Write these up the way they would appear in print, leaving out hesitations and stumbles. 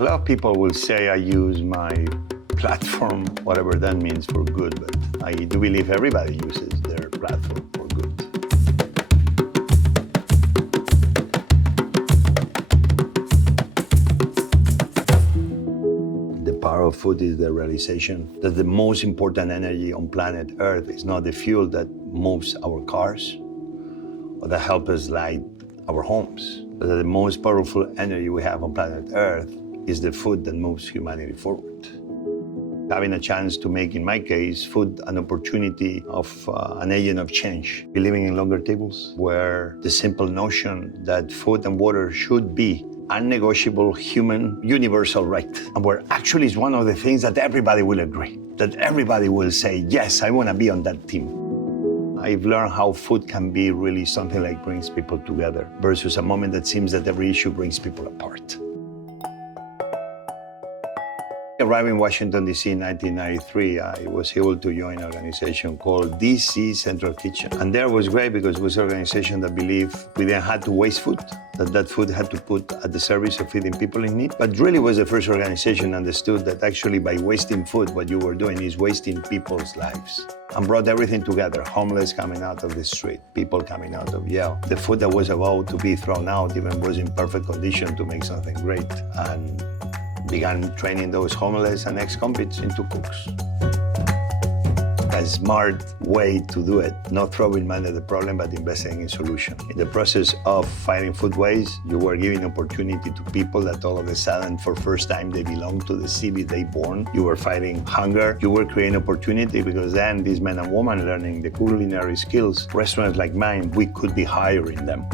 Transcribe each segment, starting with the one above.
A lot of people will say I use my platform, whatever that means, for good, but I do believe everybody uses their platform for good. The power of food is the realization that the most important energy on planet Earth is not the fuel that moves our cars or that helps us light our homes, but that the most powerful energy we have on planet Earth is the food that moves humanity forward. Having a chance to make, in my case, food an opportunity of an agent of change. Believing in longer tables, where the simple notion that food and water should be unnegotiable human universal right, and where actually is one of the things that everybody will agree, that everybody will say, yes, I want to be on that team. I've learned how food can be really something like brings people together versus a moment that seems that every issue brings people apart. Arriving in Washington, D.C. in 1993, I was able to join an organization called DC Central Kitchen. And there was great because it was an organization that believed we didn't have to waste food, that food had to put at the service of feeding people in need. But really was the first organization understood that actually by wasting food, what you were doing is wasting people's lives. And brought everything together, homeless coming out of the street, people coming out of jail. The food that was about to be thrown out even was in perfect condition to make something great. And began training those homeless and ex-convicts into cooks. A smart way to do it, not throwing money at the problem, but investing in solution. In the process of fighting food waste, you were giving opportunity to people that all of a sudden, for first time, they belong to the city they born. You were fighting hunger. You were creating opportunity because then these men and women learning the culinary skills, restaurants like mine, we could be hiring them.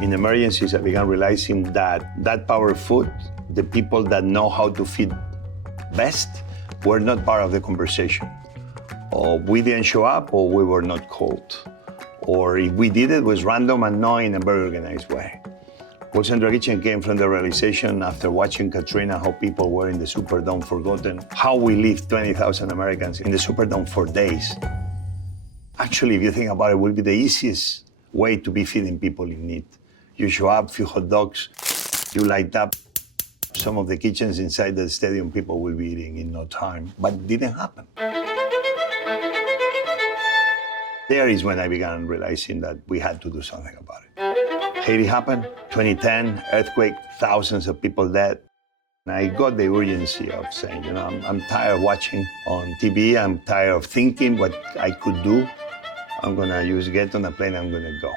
In emergencies, I began realizing that power of food, the people that know how to feed best were not part of the conversation. Or we didn't show up, or we were not called. Or if we did, it was random and not in a very organized way. World Central Kitchen came from the realization after watching Katrina, how people were in the Superdome forgotten, how we lived 20,000 Americans in the Superdome for days. Actually, if you think about it, it would be the easiest way to be feeding people in need. You show up, few hot dogs, you light up. Some of the kitchens inside the stadium, people will be eating in no time, but it didn't happen. There is when I began realizing that we had to do something about it. Haiti happened, 2010, earthquake, thousands of people dead. And I got the urgency of saying, you know, I'm tired of watching on TV, I'm tired of thinking what I could do. I'm gonna get on a plane, I'm gonna go.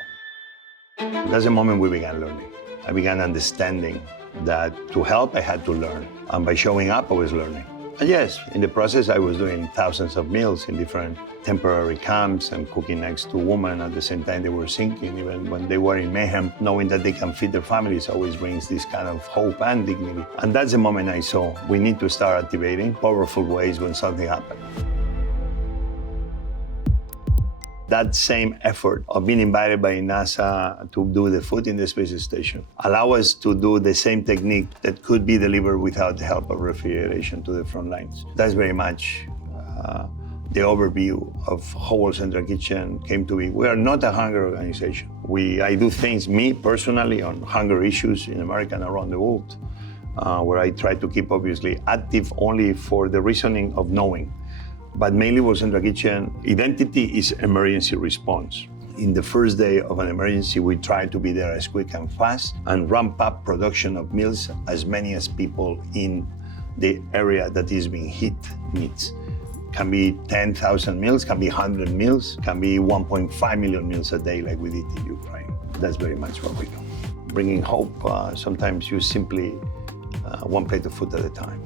That's the moment we began learning. I began understanding that to help, I had to learn. And by showing up, I was learning. And yes, in the process, I was doing thousands of meals in different temporary camps and cooking next to women at the same time they were sinking, even when they were in mayhem. Knowing that they can feed their families always brings this kind of hope and dignity. And that's the moment I saw we need to start activating powerful ways when something happens. That same effort of being invited by NASA to do the food in the space station allow us to do the same technique that could be delivered without the help of refrigeration to the front lines. That's very much the overview of how World Central Kitchen came to be. We are not a hunger organization. I do things, me personally, on hunger issues in America and around the world, where I try to keep obviously active only for the reasoning of knowing. But mainly World Central Kitchen, identity is emergency response. In the first day of an emergency, we try to be there as quick and fast and ramp up production of meals as many as people in the area that is being hit needs. Can be 10,000 meals, can be 100 meals, can be 1.5 million meals a day like we did in Ukraine. That's very much what we do. Bringing hope, sometimes you simply one plate of food at a time.